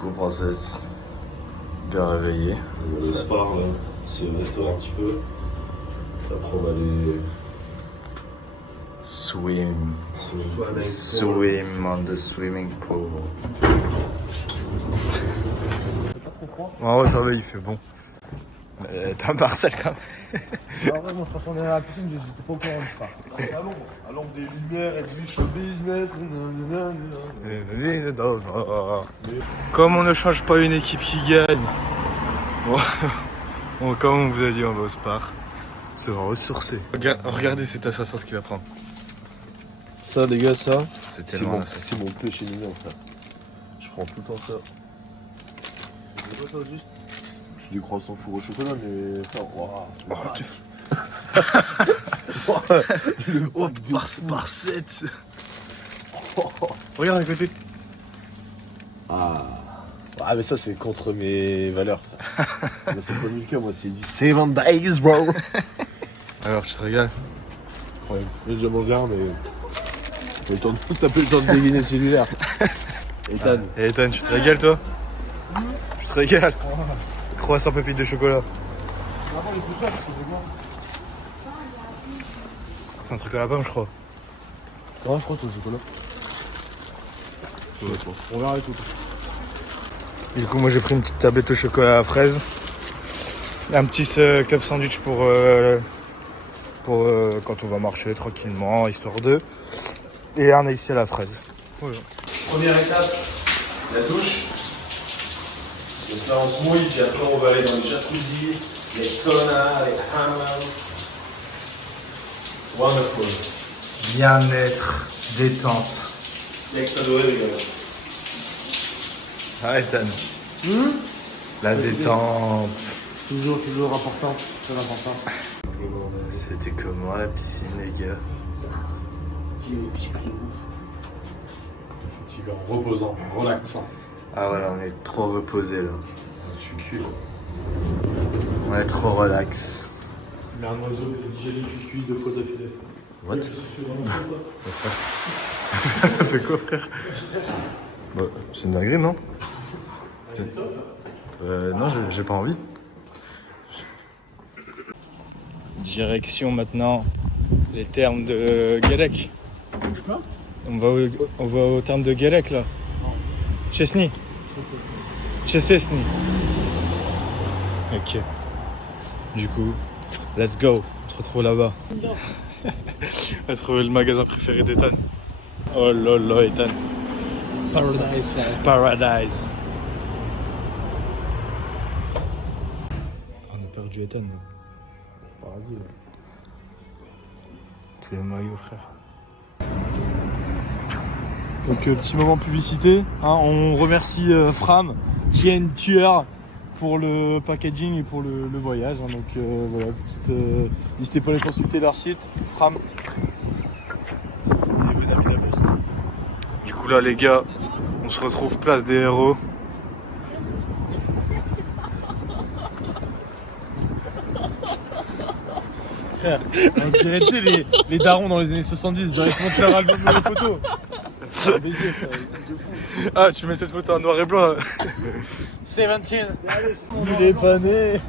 Coucou princesse, bien réveillée. Le spar là, si on reste un petit peu. Après on va aller Swim on the swimming pool. Oh ça va, il fait bon. T'as Marcel quand même. Ah ouais, moi quand on est à la piscine, j'étais pas au courant de ça. c'est à l'ombre des lumières et du show business. Comme on ne change pas une équipe qui gagne, comme on vous a dit, on va au spar. Ça va ressourcer. Regardez cet assassin ce qu'il va prendre. Ça les gars, ça, C'est c'est tellement mon, un assassin. c'est mon péché mignon frère. Je prends tout le temps ça. C'est quoi ça juste? C'est du croissant four au chocolat mais... Par 7. Regarde à côté. Ah mais ça c'est contre mes valeurs. Moi, c'est pas Milka, moi c'est du 7 days bro. Alors tu te régales. Ouais, j'ai déjà mangé un mais... T'as plus le temps de dégainer le cellulaire. Ethan. Et Ethan, tu te régales toi? Tu te régales. Croissant pépite de chocolat. C'est un truc à la pomme je crois. Ouais, je crois que c'est au chocolat. On verra et tout. Du coup moi j'ai pris une petite tablette au chocolat à la fraise. Un petit club sandwich pour quand on va marcher tranquillement, histoire de. Et un ici à la fraise. Voilà. Première étape, la douche. Donc là on se mouille, puis après on va aller dans les jacuzzi, les saunas, les hammams. Wonderful. Bien-être, détente. Il y a que ça doré les gars. Ah Ethan. La détente. Toujours important, très important. C'était comment la piscine les gars? Fatiguant, reposant, relaxant. Ah voilà, on est trop reposé là. Je suis cuit. On est trop relax. Il y a un oiseau qui a déjà cuit 2 fois d'affilée. What? C'est quoi frère? Bah, c'est une dinguerie non? Non, j'ai pas envie. Direction maintenant les termes de Guérec. On va au terme de Guérec là. Chesney. Chesney. Ok. Du coup, let's go. On se retrouve là-bas. On va trouver le magasin préféré d'Ethan. Oh là là, Ethan. Paradise, frère. Paradise. On a perdu Ethan. Parasite. Tous les maillots, frère. Donc petit moment publicité, hein, on remercie Fram, Tien Tueur pour le packaging et pour le voyage. Hein, donc voilà, n'hésitez pas à aller consulter leur site, Fram. Et venez à Budapest. Du coup là les gars, on se retrouve place des héros. Frère, on dirait tu sais, les darons dans les années 70, ils auraient monté leur album de photos. Baiser, frère, de fou. Ah tu mets cette photo en noir et blanc là. 17. Il est pas né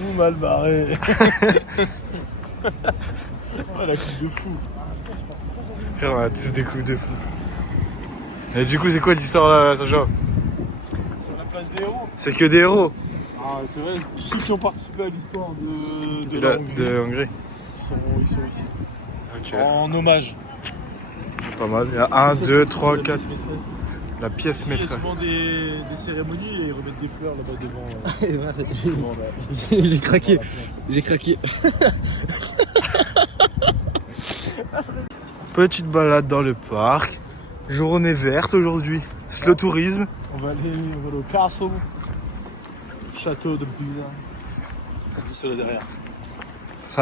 ou mal barré. Oh, la coupe de fou. Frère, on a tous des coups de fou. Et du coup c'est quoi l'histoire là Sacha? Sur la place des héros. C'est que des héros Ah, c'est vrai, tous ceux qui ont participé à l'histoire de la Hongrie, de Hongrie. ils sont ici. Ok. En hommage. Pas mal. Il y a 1, Ça, 2, c'est 3, la 4. pièce maîtresse. La pièce Il y a maîtresse. souvent des cérémonies et ils remettent des fleurs là-bas devant. J'ai craqué, devant la place. j'ai craqué. Petite balade dans le parc. Journée verte aujourd'hui. Slow tourisme. On va aller au castle. Château de Buda. Juste là derrière.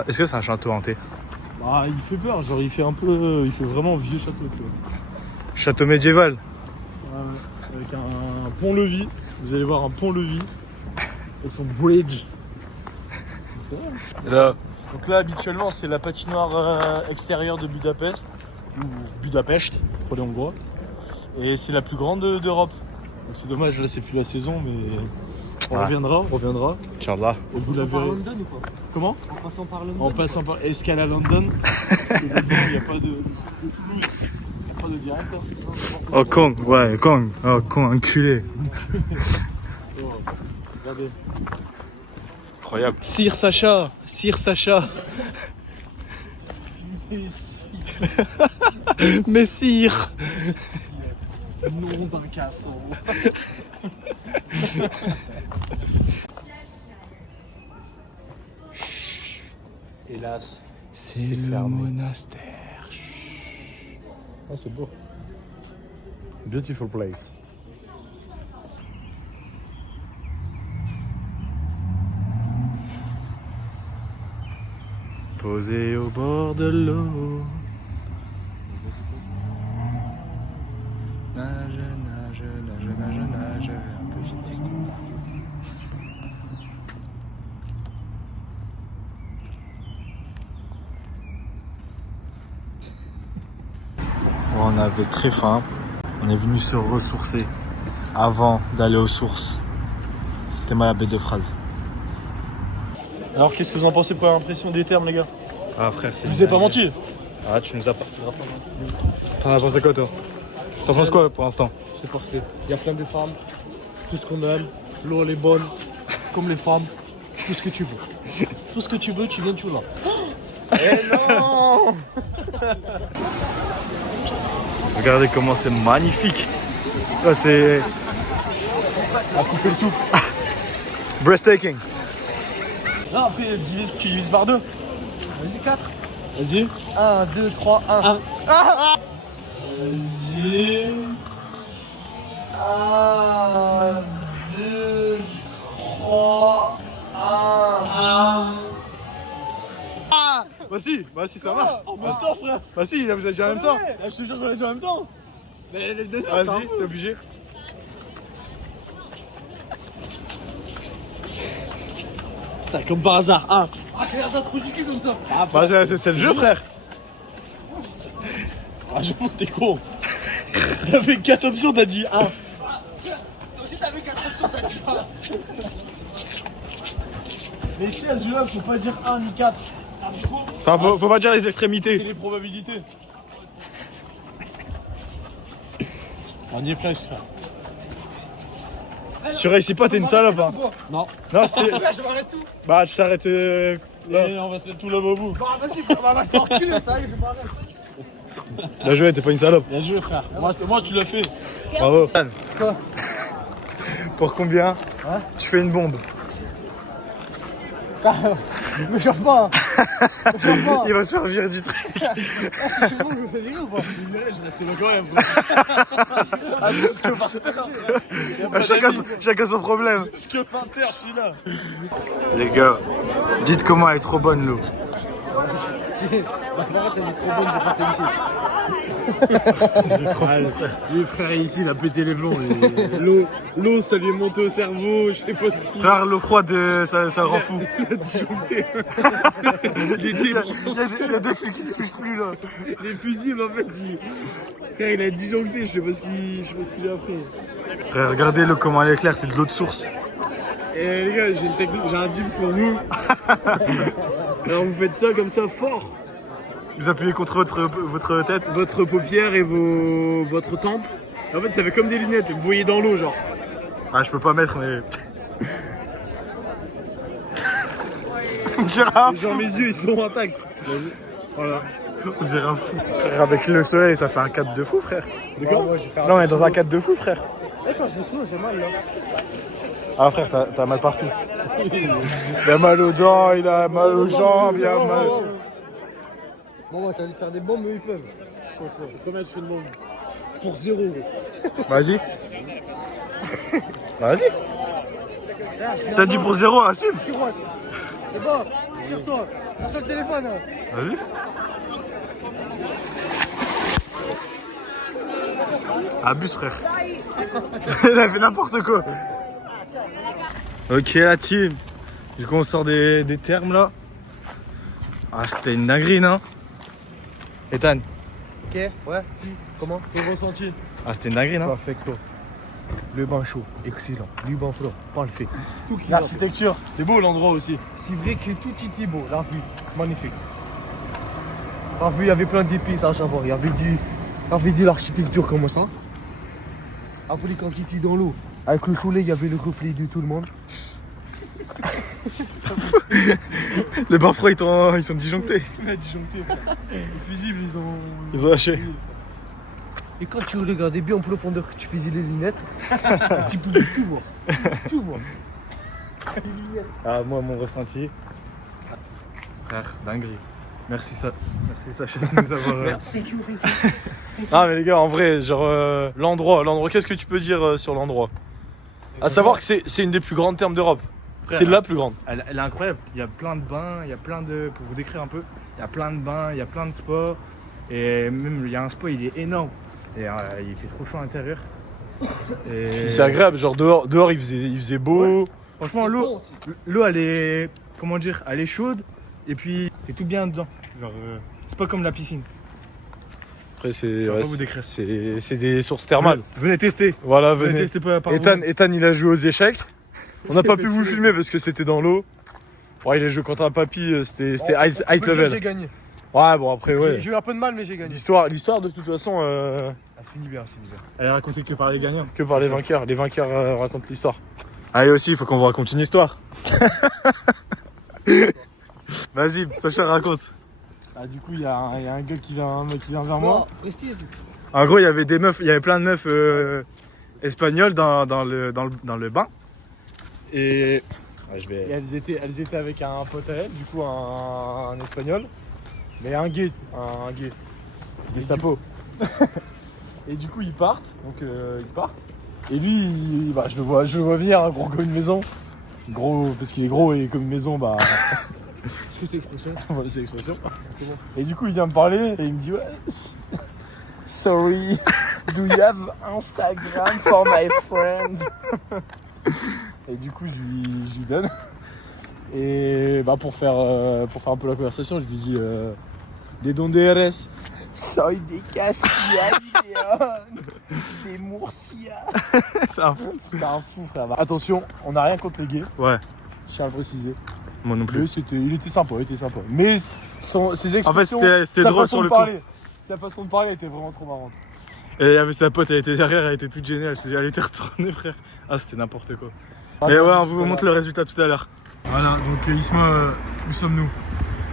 Est-ce que c'est un château hanté? Bah, il fait peur, genre il fait vraiment vieux château. Tu vois. Château médiéval. Avec un pont-levis. Vous allez voir un pont-levis. Et son bridge. Et là, Donc là, habituellement, c'est la patinoire extérieure de Budapest. Ou Budapest, pour les Hongrois. Et c'est la plus grande d'Europe. Donc c'est dommage, là c'est plus la saison, mais on Ouais. reviendra. Inch'Allah. Et vous la Par verrez. London ou quoi? Comment? En passant par London. En passant par escale à London. Parce que dedans, il n'y a pas de Toulouse. Il n'y a pas de direct. Hein. Oh Kong, ouais, Kong. Oh Kong, enculé. Oh, regardez. Incroyable. Sire Sacha. Et si, Messire. nom d'un casson. Hélas. C'est le fermé. monastère. Ah, c'est beau. Beautiful place. Posé au bord de l'eau. Nage, nage, nage, nage, nage. Un peu vite, c'est cool. Bon, on avait très faim. On est venu se ressourcer avant d'aller aux sources. C'était mal la bête de phrase. Alors, qu'est-ce que vous en pensez, première impression des termes, les gars? Ah frère, c'est Je vous ai pas menti. Ah, tu nous as pas. T'en as pensé quoi, toi? T'en penses quoi pour l'instant? C'est parfait. Il y a plein de femmes. Tout ce qu'on aime. L'eau, elle est bonne. Comme les femmes. Tout ce que tu veux. Tout ce que tu veux, tu viens, tu l'as. Eh non! Regardez comment c'est magnifique. Là, c'est À couper le souffle. breathtaking. Non, après, tu divises par deux. Vas-y, 4. Vas-y. 1, 2, 3, 1. Vas-y. 1, 2, 3, 1. Bah si, ça va. En même temps, frère. Bah si, là, vous êtes déjà en même temps. Là, je te jure qu'on est déjà en même temps. Mais les deux, vas-y, t'es obligé. Putain, comme par hasard, un. Ah, j'ai l'air d'un trou du cul comme ça. Bah, c'est le jeu, frère. Ah, j'avoue que t'es con. T'avais 4 options, t'as dit 1. Toi aussi, t'as vu 4 options, t'as dit 1. Mais tu sais, à ce jeu-là, faut pas dire 1 ni 4. Enfin, faut pas dire les C'est extrémités. les probabilités. On y est presque, frère. Si tu réussis pas, t'es une salope. Hein. Non. Non, c'était. Là, je m'arrête tout. Bah, tu t'arrêtes là. Et on va se mettre tout là-bas au bout. Bah, vas-y, frère, va t'enculer, ça y est, je m'arrête. Bien joué, t'es pas une salope. Bien joué, frère. Moi tu l'as fait. Bravo. Quoi? Pour combien Hein? tu fais une bombe? Me chauffe pas. Me chauffe pas. Il va se faire virer du truc. C'est bon, je me fais virer ou pas? Je restais là quand même. Ah, jusque par terre. Bah, chacun son problème. Jusque par terre, je suis là. Les gars, dites comment elle est trop bonne l'eau. La parole, t'as dit trop bonne, j'ai passé une couche. Lui, frère, ici, il a pété les plombs. L'eau, ça lui est monté au cerveau. Je sais pas ce qu'il Frère, l'eau froide, ça le rend fou. a disjoncté. Il y a des flics qui ne touchent plus là. Les fusibles, en fait, frère, il a disjoncté. Je sais pas ce qu'il a pris. Frère, regardez-le comment elle est claire, c'est de l'eau de source. Et les gars, j'ai une technique, j'ai un tip pour vous. Alors, vous faites ça comme ça, fort. Vous appuyez contre votre tête. Votre paupière et votre tempe. En fait, ça fait comme des lunettes. Vous voyez dans l'eau, genre. Ah, je peux pas mettre, mais. On dirait un Genre, fou. mes yeux, ils sont intacts. Voilà. On dirait un fou. Frère, avec le soleil, ça fait un 4 de fou, frère. De quoi? Moi, je vais faire Non, mais dans un 4 de fou, frère. Quand je fais sous, j'ai mal là. Ah, frère, t'as mal partout. Il a mal aux dents, il a mal aux jambes, il a mal. Bon, moi, t'as dit de faire des bombes, mais ils peuvent. Combien tu fais de bombe? Pour 0 gros. Vas-y. Vas-y. T'as dit pour 0, assume. C'est bon. Sur toi. Sur le téléphone. Hein. Vas-y. Abuse, frère. Il a fait n'importe quoi. Ok, la team. Du coup, on sort des termes là. Ah, c'était une dinguerie, non? Ethan. Ok, ouais. Si. Comment? Ton ressenti? Ah, c'était une dinguerie, non? Perfecto. Le bain chaud, excellent. Le bain froid, parfait. Tout qui L'architecture, c'est beau l'endroit aussi. C'est vrai que tout était beau, la vue, magnifique. La vue, il y avait plein d'épices à chaque fois. Il y avait de l'architecture comme ça. Après, quand tu étais dans l'eau, avec le soleil, il y avait le reflet de tout le monde. Les bains froids, ils sont disjonctés. Ouais, disjoncté, frère. Les fusibles, Ils ont lâché. Et quand tu regardais bien en profondeur, que tu faisais les lunettes, tu pouvais tout voir. Tout voir. Ah, moi, mon ressenti. Frère, dinguerie. Merci Sacha de nous avoir. Merci. Ah, mais les gars, en vrai, genre, l'endroit, qu'est-ce que tu peux dire sur l'endroit? À savoir que c'est une des plus grandes thermes d'Europe. Frère, C'est la plus grande. Elle est incroyable. Il y a plein de bains, il y a plein de. Pour vous décrire un peu, il y a plein de bains, il y a plein de sports. Et même, il y a un spa, il est énorme. Et il fait trop chaud à l'intérieur. Et C'est agréable, genre dehors il faisait beau. franchement, l'eau, elle est. Comment dire? Elle est chaude. Et puis, t'es tout bien dedans. Genre, c'est pas comme la piscine. Après, Je vais pas vous décrire. c'est des sources thermales. Venez tester. Voilà, Venez venez. tester par Ethan, il a joué aux échecs. On n'a J'ai pas fait pu vous chier. filmer parce que c'était dans l'eau. Ouais, il a joué contre un papy, c'était high J'ai level. gagné. Ouais, bon, après, ouais. J'ai eu un peu de mal, mais j'ai gagné. L'histoire de toute façon, Elle finit bien, Elle est racontée que par les gagnants. que par les vainqueurs. Les vainqueurs racontent l'histoire. Allez, aussi, il faut qu'on vous raconte une histoire. Vas-y, Sacha, raconte. Ah, du coup, il y a un gars qui vient vers moi. Précise. En gros, il y avait plein de meufs espagnoles dans le bain. Et. Ouais, Et elles étaient avec un pote à elle, du coup un espagnol, mais un gay, Gestapo. Et du coup ils partent, Et lui, je le vois venir, hein, gros comme une maison. Gros, parce qu'il est gros et comme une maison, bah. Est-ce que c'est l'expression? Voilà, c'est l'expression. Et du coup il vient me parler et il me dit ouais. Sorry, do you have Instagram for my friend? Et du coup, je lui donne. Et bah, pour faire un peu la conversation, je lui dis ¿De dónde eres? Soy de Castilla y León, de Murcia. C'est un fou. C'était un fou, frère. Attention, on n'a rien contre les gays, Ouais, je tiens à le préciser. moi non plus. Mais il était sympa. Mais ses expressions, c'était sa drôle façon sur de le parler, sa façon de parler était vraiment trop marrante. Et il y avait sa pote, elle était derrière, elle était toute gênée, elle était retournée, frère. Ah, c'était n'importe quoi. Mais ouais, on vous montre le résultat tout à l'heure. Voilà, donc Isma, où sommes-nous?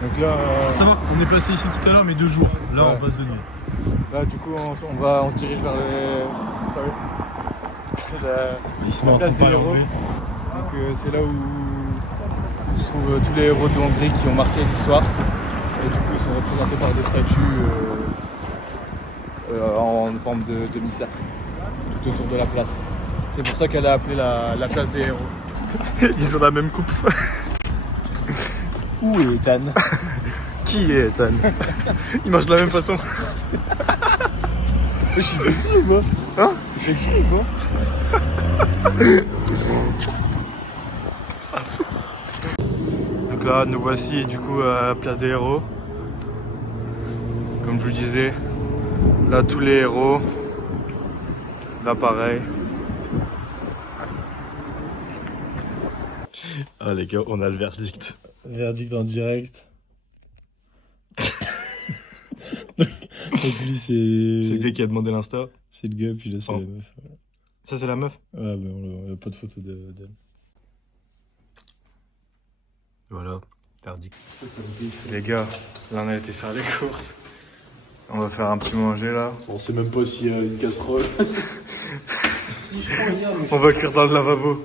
Donc là, Faut savoir qu'on est passé ici tout à l'heure, mais 2 jours. Là, Ouais. on passe de nuit. là, du coup, on se dirige vers Isma la place des héros. Donc c'est là où se trouvent tous les héros de Hongrie qui ont marqué l'histoire. Et du coup, ils sont représentés par des statues en forme de demi-cercle tout autour de la place. C'est pour ça qu'elle a appelé la place des héros. Ils ont la même coupe. Où est Ethan? Qui est Ethan? Il marche de la même façon. Je suis flexible, moi. Hein? Je suis flexible, quoi. Donc là, nous voici du coup à Place des Héros. Comme je vous le disais, là tous les héros. Là pareil. Ah les gars, on a le verdict. Verdict en direct. Donc lui, C'est le gars qui a demandé l'insta. c'est le gars, puis là, c'est Oh. la meuf. Ça c'est la meuf. Ouais, mais on n'a pas de photo d'elle. Voilà, verdict. Les gars, là on a été faire les courses. On va faire un petit manger là. On sait même pas s'il y a une casserole. On va cuire dans le lavabo.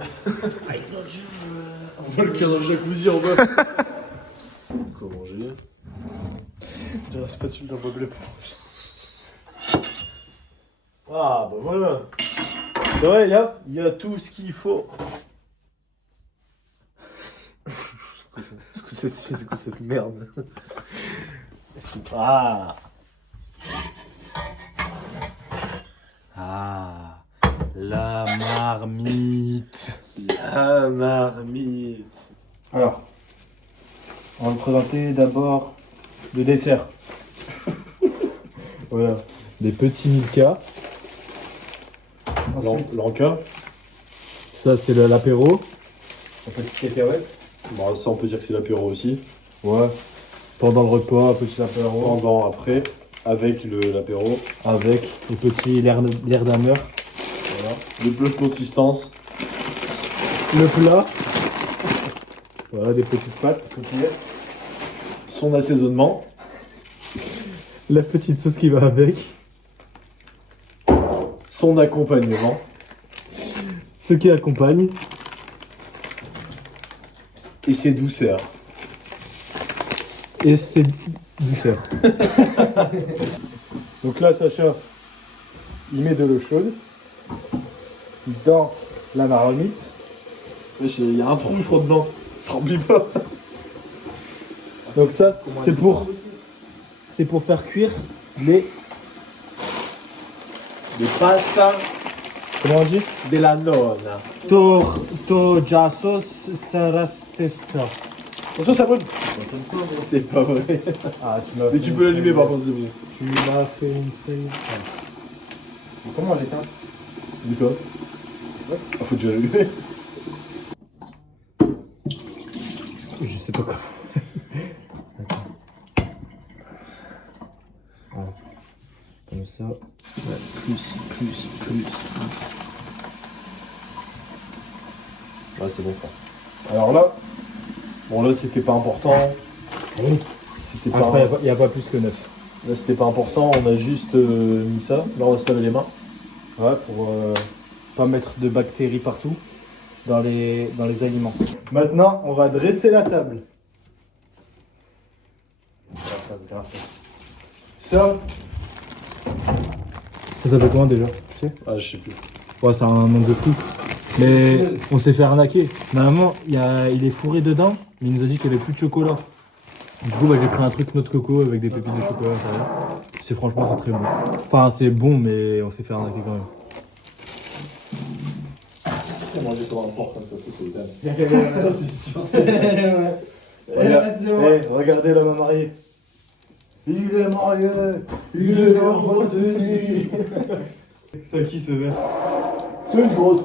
On va le cuire dans le jacuzzi en bas. Quoi manger? J'ai la spatule d'un bois bleu. Ah bah voilà. C'est vrai, il y a tout ce qu'il faut. C'est quoi cette merde? Ah. Ah. La marmite. La marmite. Alors, on va le présenter d'abord le dessert. Voilà, des petits Milka. Ensuite, Lanka. Ça, c'est l'apéro. Un petit cacahuète. Bon, ça, on peut dire que c'est l'apéro aussi. Ouais. Pendant le repas, un petit apéro. Pendant, après, avec l'apéro. Avec les petits l'air d'amer. Voilà. Le peu de consistance. Le plat. Voilà, des petites pâtes. Son assaisonnement. La petite sauce qui va avec. Son accompagnement. Ce qui accompagne. Et ses douceurs. Et c'est douceur. Donc là, Sacha, il met de l'eau chaude dans la marmite. Il y a un trou, je crois, dedans. Ça remplit pas. Donc ça, c'est pour faire cuire les... Des pasta Comment on dit? della nonna. To già sos saras testa. Attention, ça brûle. C'est pas vrai. Ah, tu m'as Mais tu peux l'allumer par contre, c'est bon. Tu m'as fait une frite. Comment elle éteint? Dis quoi? Ah, faut déjà l'allumer. Je sais pas quoi. Voilà. Comme ça. Ouais, plus. Ouais, c'est bon. Alors là, bon là c'était pas important. C'était pas. Après, il n'y a pas plus que 9. Là c'était pas important. On a juste mis ça. Là on va se laver les mains. Ouais, pour pas mettre de bactéries partout dans les aliments. Maintenant, on va dresser la table. Ça s'appelle comment déjà? Tu sais? Ah, je sais plus. Ouais, c'est un nom de fou. Mais on s'est fait arnaquer. Normalement, il est fourré dedans, mais il nous a dit qu'il n'y avait plus de chocolat. Du coup, j'ai pris un truc noix de coco avec des pépites de chocolat à l'intérieur. Franchement, c'est très bon. Enfin, c'est bon, mais on s'est fait arnaquer quand même. On manger comme un porc comme ça, c'est égal. C'est sûr, regardez l'homme marié. Il est marié, il est en boîte de nuit. C'est à qui ce verre? C'est une grosse.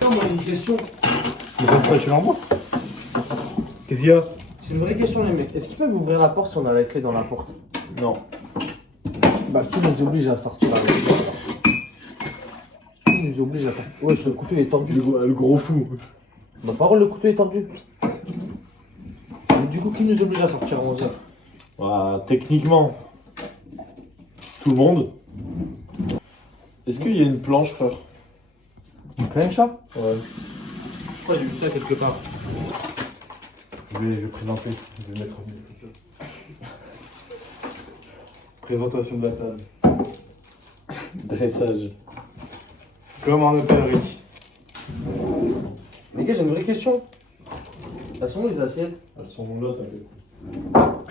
Non, moi j'ai une question. Mais pourquoi tu l'envoies? Qu'est-ce qu'il y a? C'est une vraie question, les mecs. Est-ce qu'ils peuvent ouvrir la porte si on a la clé dans la porte? Non. Bah, qui nous oblige à sortir la clé? Qui nous oblige à sortir? Ouais, le couteau est tordu. Le gros fou. Ma parole, le couteau est tordu. Mais du coup, qui nous oblige à sortir à 11h? Bah, techniquement, tout le monde. Est-ce qu'il y a une planche, frère? Une pleine chat? Ouais. Je crois que j'ai vu ça quelque part. Je vais présenter. Je vais mettre au milieu comme ça. Présentation de la table. Dressage. Comme en hôtellerie. Les gars, j'ai une vraie question. Elles sont où les assiettes? Elles sont là, t'inquiète. Ah,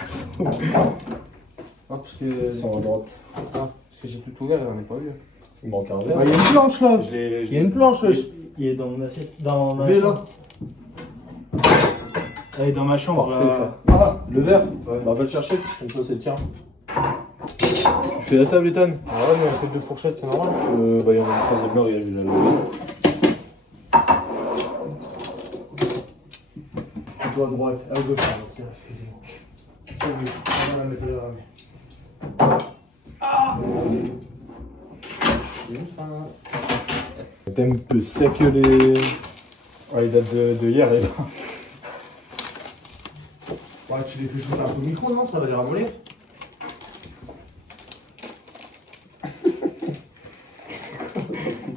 parce que. Elles sont à droite. Ah, parce que j'ai tout ouvert et j'en ai pas vu. Il manque un verre. Ah, il y a une planche là! Je l'ai. Il y a une planche là! Il est dans mon assiette. Dans ma Vais là! chambre. Elle est dans ma chambre. Parfait, frère. Ah, le verre? Ouais. Bah, va le chercher, comme ça c'est le tien. Tu fais la table, Ethan? Ah ouais, mais on fait 2 fourchettes, c'est normal. Bah, il y en a une troisième là, regarde, je vais la lever. Plutôt à droite, à gauche, pardon, excusez-moi. On va la mettre là, T'es un peu sec les. Ouais, il date de hier, les gars. Ouais, tu les fais chauffer un peu au micro, non? Ça va les ramollir.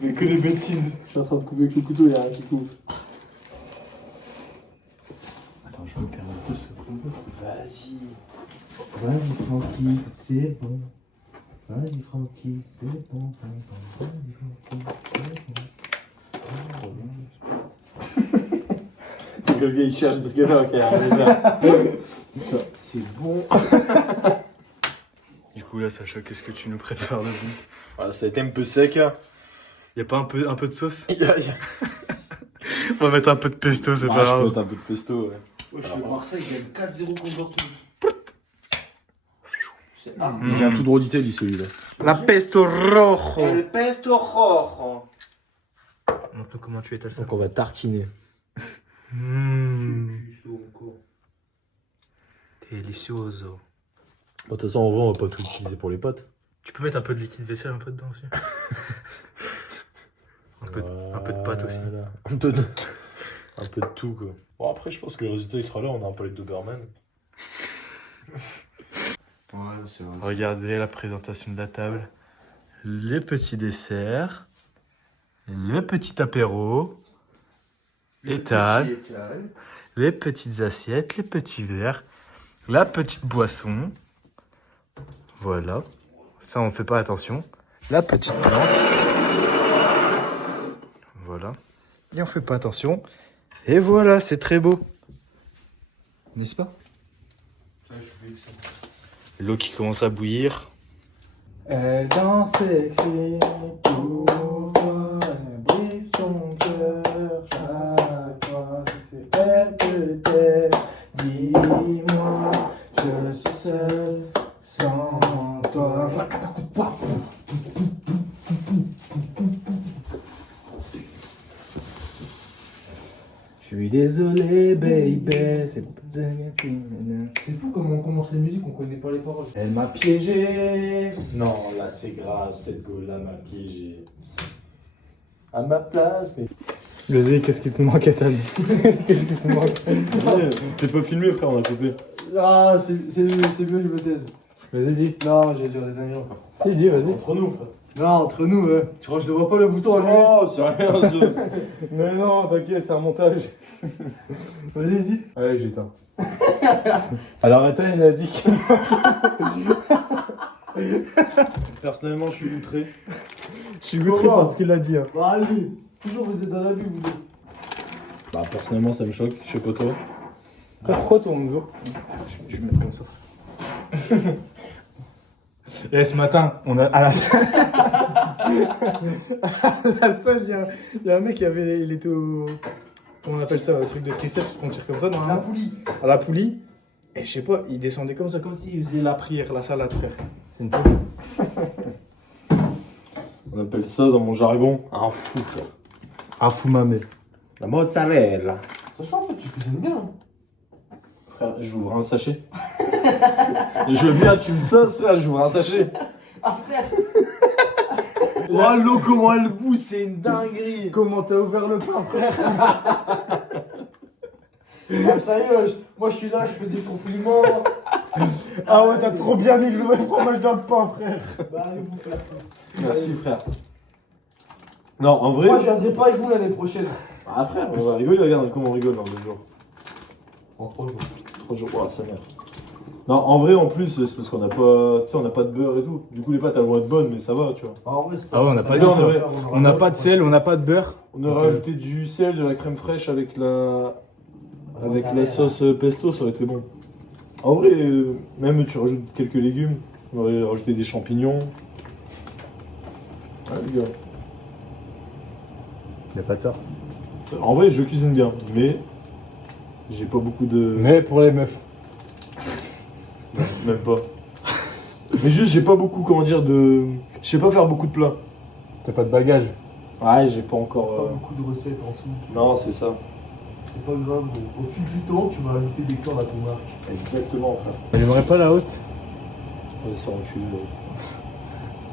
Mais que des bêtises. Je suis en train de couper avec le couteau, il y a rien qui coupe. Attends, je me perds un peu ce couteau. Vas-y. Vas-y, Francky, c'est bon. Vas-y, Francky, c'est bon. Vas-y, Francky, c'est bon. Le gars il cherche des trucs à faire, ok. Ça, c'est bon. Du coup, là, Sacha, qu'est-ce que tu nous prépares de bon? Voilà, ça a été un peu sec. Y'a pas un peu de sauce? Il y a... On va mettre un peu de pesto, c'est Ah, pas je peux grave. mettre un peu de pesto, ouais. Ouais, je Marseille gagne 4-0 contre Dortmund. C'est Il vient tout droit d'Italie celui-là. La pesto rojo. El pesto rojo. Montre-nous comment tu étales ça. Donc on va tartiner. Delicioso. Bon, de toute façon, en vrai, on va pas tout utiliser pour les potes. Tu peux mettre un peu de liquide vaisselle un peu dedans aussi. un peu de pâte aussi. Voilà. Un peu de tout, quoi. Bon, après, je pense que le résultat, il sera là. On a un palette de Doberman. Ouais, c'est vrai. Regardez la présentation de la table. Les petits desserts. Le petit apéro. Ethan. Les petites assiettes, les petits verres. La petite boisson. Voilà. Ça, on fait pas attention. La petite plante. Voilà. Et on fait pas attention. Et voilà, c'est très beau. N'est-ce pas? L'eau qui commence à bouillir. Elle danse sexy pour toi. Elle brise ton cœur chaque fois. Si c'est elle que t'es, dis-moi, je suis seul sans toi. Je suis désolé, baby, c'est pas C'est fou comment on commence les musiques, on connaît pas les paroles. Elle m'a piégé. Non, là, c'est grave. Cette go-là m'a piégé. À ma place, mais... Vas-y, qu'est-ce qui te manque, Ethan? Qu'est-ce qui te manque? T'es pas filmé, frère, on a coupé. Ah, c'est mieux l'hypothèse. Vas-y, dis. Non, j'ai dire des dingueries encore. Si, dis, vas-y. Entre nous, frère. Non, entre nous, tu crois que je ne vois pas le bouton allumé? Oh, c'est rien, Mais non, t'inquiète, c'est un montage. Vas-y, vas-y. Allez, j'éteins. Alors, Ethan, il a dit que... Personnellement, je suis outré. Je suis outré Comment? par ce qu'il a dit. Hein. Bah, allez, toujours vous êtes dans la vie, vous deux. Bah, personnellement, ça me choque. Je sais pas toi. Après, pourquoi toi, on nous voit? Je vais me mettre comme ça. Et ce matin, on a à la salle, il y a un mec il était au, comment on appelle ça, le truc de triceps qu'on tire comme ça La normalement, poulie. à la poulie. Et je sais pas, il descendait comme ça, comme s'il faisait la prière, la salade, frère. C'est une folie. On appelle ça, dans mon jargon, un fou, frère. Ah fou mamé. La mozzarella. Sachant, en fait, tu cuisines bien. Hein. Frère, j'ouvre un sachet. Je veux bien, tu me sauces, frère, j'ouvre un sachet. Ah, frère. Oh, l'eau, comment elle bout, c'est une dinguerie. Comment t'as ouvert le pain, frère? Ah, sérieux, moi je suis là, je fais des compliments. Ah ouais, t'as trop bien mis le fromage dans le pain, frère. Bah, allez vous faire. Merci, frère. Non, en vrai... Moi, je viendrai pas avec vous l'année prochaine. Ah, frère, on va rigoler, regarde comment on rigole dans 2 jours. En 3 jours. 3 jours, oh, sa mère. Non, en vrai, en plus, c'est parce qu'on n'a pas, tu sais, on n'a pas de beurre et tout. Du coup, les pâtes, elles vont être bonnes, mais ça va, tu vois. Ah, en vrai, ça, Ah ouais, on n'a ça pas va, dit ça ça. va, On n'a pas de sel, on n'a pas de beurre. On aurait Ok. rajouté du sel, de la crème fraîche avec la sauce pesto, ça aurait été bon. En vrai, même tu rajoutes quelques légumes. On aurait rajouté des champignons. Ah, les gars. Y'a pas tort. En vrai, je cuisine bien, mais j'ai pas beaucoup de... Mais pour les meufs. Même pas. Mais juste, j'ai pas beaucoup, comment dire, de... Je sais pas faire beaucoup de plats. T'as pas de bagages. Ouais, j'ai pas encore... Pas beaucoup de recettes en dessous. Non, c'est ça. C'est pas grave, au fil du temps, tu vas ajouter des cordes à ton arc. Exactement, frère. Elle aimerait pas la haute? Ouais, c'est enculé.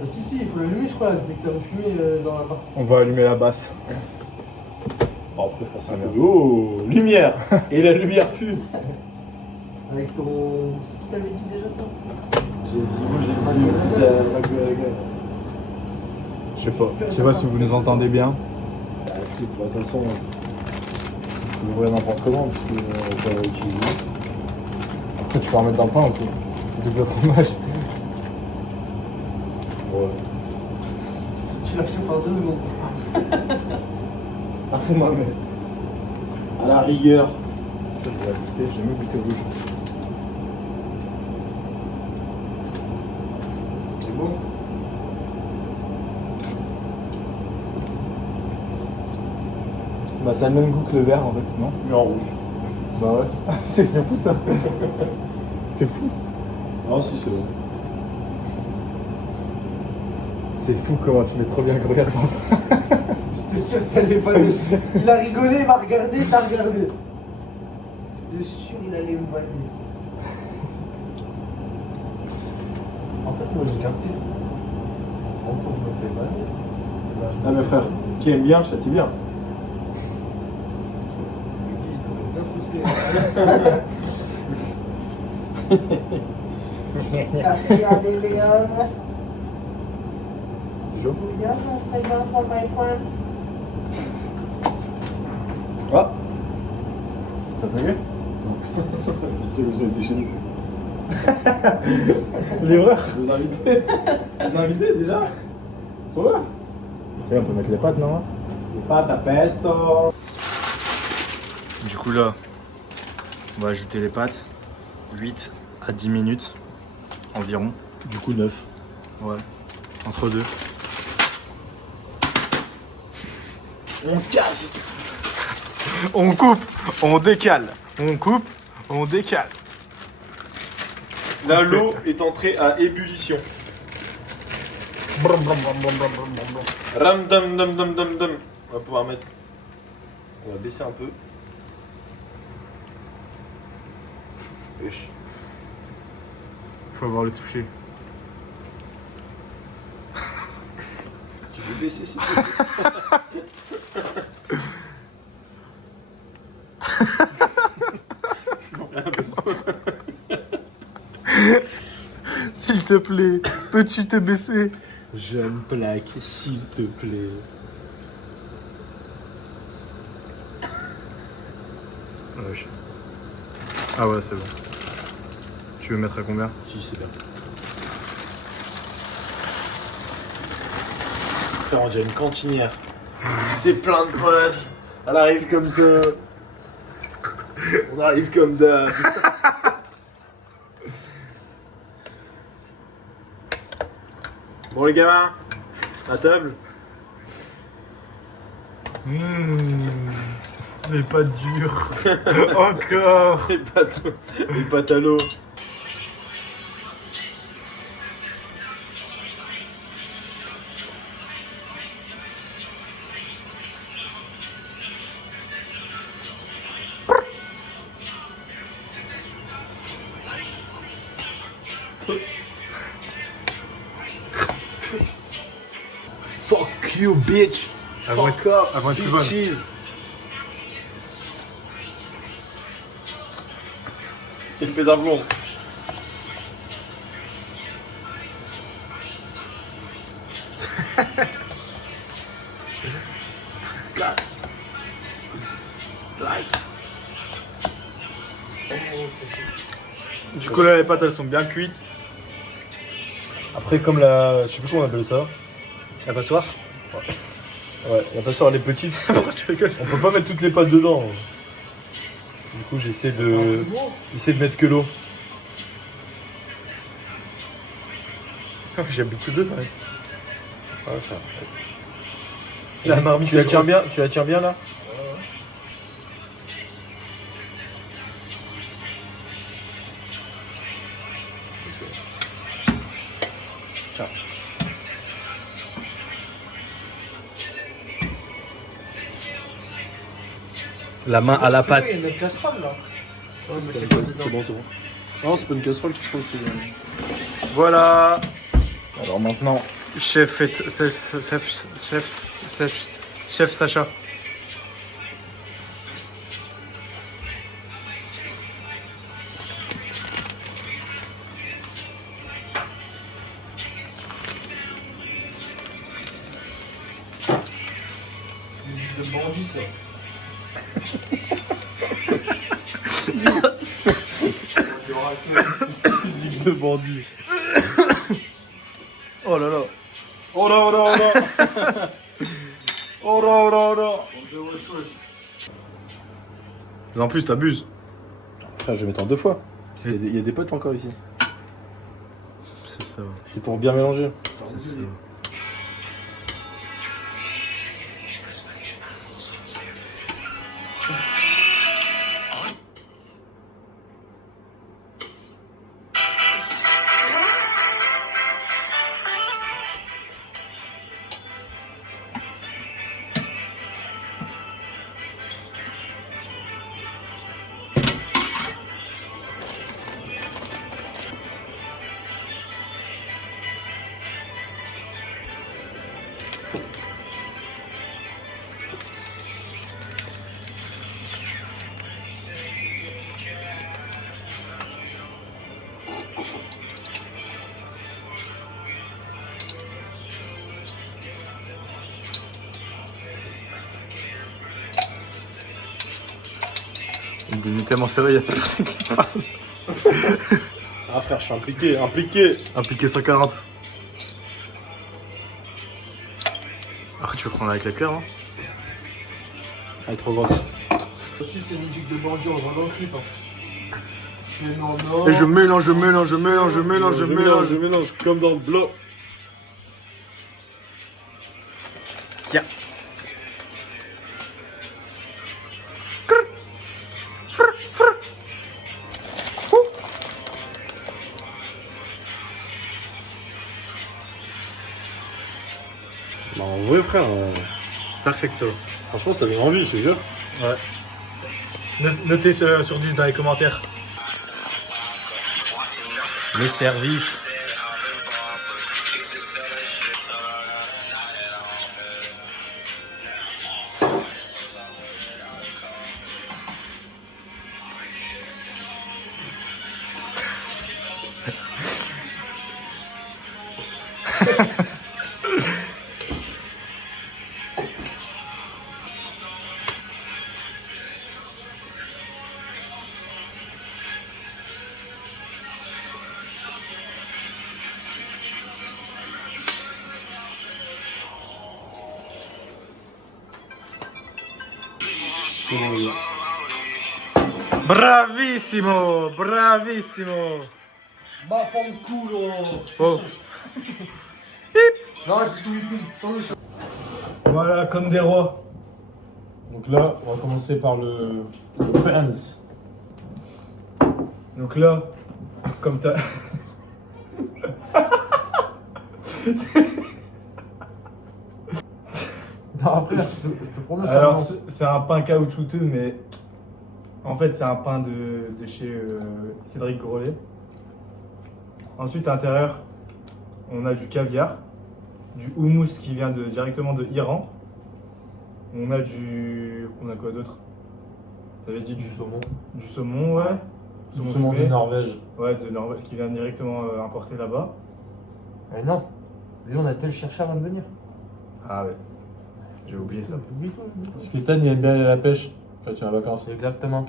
Ah, si, il faut l'allumer, je crois, dès que t'as le fumée dans la part. On va allumer la basse. Bon, après, frère, c'est un peu... Oh, lumière. Et la lumière fut. Avec ton. C'est qui t'avait dit déjà, toi? J'ai dit, c'était la gueule. Je sais pas si vous nous entendez bien. Bah, flip, de toute façon, tu peux l'ouvrir n'importe comment, parce que on va utiliser. Après, tu peux en mettre dans le pain aussi. Double fromage. Ouais. Tu l'as fait par 2 secondes. Ah, fou mamé. À la rigueur. Je vais goûter, j'ai jamais goûté rouge. C'est bon? Bah, ça a le même goût que le vert en fait, non? Mais en rouge. Bah ouais. C'est fou ça. C'est fou. Non, si, c'est bon. C'est fou comment tu mets trop bien le regard. J'étais sûr que t'allais pas. Il a rigolé, il m'a regardé, t'as regardé. J'étais sûr il allait me vanner. En fait, moi j'ai capté. Encore je me fais vanner. Ah, mes frères, qui aime bien, châtie bien. Bien saucé. Castilla de Leon. C'est chaud. Yes, I got for my friend. Ah, ça t'a gueule? C'est vous avez été chez nous. Livreur, les invités. Les invités déjà? Ils sont là. Tiens, on peut mettre les pâtes, non? Les pâtes à pesto. Du coup là, on va ajouter les pâtes. 8 à 10 minutes environ. Du coup, 9. Ouais, entre deux. On casse. On coupe, on décale. On coupe, on décale. Là, l'eau est entrée à ébullition. Ram dam dam dam dam dam. On va pouvoir mettre. On va baisser un peu. Faut avoir le toucher. Tu veux baisser s'il te plaît? S'il te plaît, peux-tu te baisser? Jeune plaque, s'il te plaît. Ah ouais, c'est bon. Tu veux mettre à combien? Si, c'est bien. Frère, on dirait une cantinière. C'est plein de preuves. Elle arrive comme ça. On arrive comme d'hab. Bon les gamins, à table. Les pâtes dures. Encore. Les pâtes à l'eau. Fuck you, bitch. Avant Fuck off, avant être plus bonne. bitches. C'est le pédard blond. Casse. Like. Du coup là, les pâtes elles sont bien cuites. Après, comme la. Je sais plus comment on appelle ça. La passoire. Ouais, la passoire elle est petite. Tu rigoles? On peut pas mettre toutes les pâtes dedans. Du coup, j'essaie de mettre que l'eau. J'aime beaucoup d'œufs. Ouais. Ah, ça. La marmite, tu la tiens bien, là? Tiens. La main à la pâte. Il y a notre casserole là. C'est bon. Non, c'est pas une casserole qu'il faut, c'est. Voilà. Alors maintenant, Chef Sacha. De bandit ça. physique de bandit. Oh là là. Oh là, oh là, oh là. Oh là, oh là, oh là. En plus, t'abuses. Frère, je vais mettre en 2 fois. Parce qu'il y a des potes encore ici. C'est ça. C'est pour bien mélanger. C'est ça. Il est tellement sérieux, il y a personne qui parle. Ah frère, je suis impliqué, impliqué. Impliqué 140. Après, tu peux prendre avec la cuillère, hein. Elle est trop grosse. Aussi, c'est une musique de bandit, on voit dans le clip. Hein. Mais non, non. Et je mélange, je mélange, je mélange, je mélange, je mélange. Je mélange comme dans le bloc. Tiens. Bah en vrai frère, Perfecto. franchement ça donne envie, je te jure. Ouais. Notez sur 10 dans les commentaires. Le service. Bravissimo, bravissimo. Bah, femme culo. Oh. Non, j'ai tout vu. Voilà, comme des rois. Donc là, on va commencer par le pants. Donc là, comme t'as... Non, après, je te promets, Alors, c'est un pain caoutchouteux, mais en fait, c'est un pain de chez Cédric Grolet. Ensuite, à l'intérieur, on a du caviar, du houmous qui vient directement de Iran. On a du... On a quoi d'autre? T'avais dit du saumon. du saumon, ouais. Saumon fumé. de Norvège. Ouais, de Norvège, qui vient directement importé là-bas. Mais non, lui, on a été le chercher avant de venir. Ah ouais, j'ai oublié ça. Oublie-toi. Parce que Tan, il aime bien aller à la pêche quand tu es en vacances. Exactement.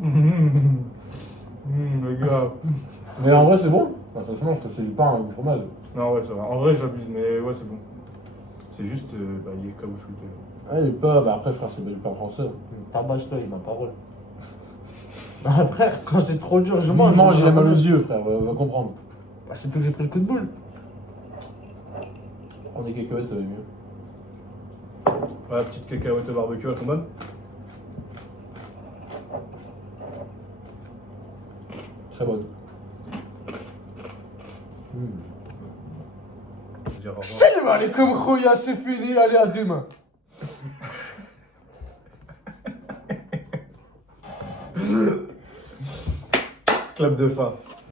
Le gars. Mais en vrai, c'est bon. Enfin, ça se mange, c'est du pain, du fromage. Non, ouais, ça va. En vrai, j'abuse, mais ouais, c'est bon. C'est juste, bah, il est caoutchouté. Ah, il est pas. Bah après, frère, c'est du pain français. Tabasse-toi, il m'a parole. Ah, frère, quand c'est trop dur, je Mange, mange. il a mal aux yeux, frère, va comprendre. Bah, c'est que j'ai pris le coup de boule. Prends des cacahuètes, ça va mieux. Ouais, petite cacahuète au barbecue, elles sont bonnes. Très bonne. Dire au revoir. Salut, allez, comme Khoya, c'est fini, allez, à demain. Clap de fin.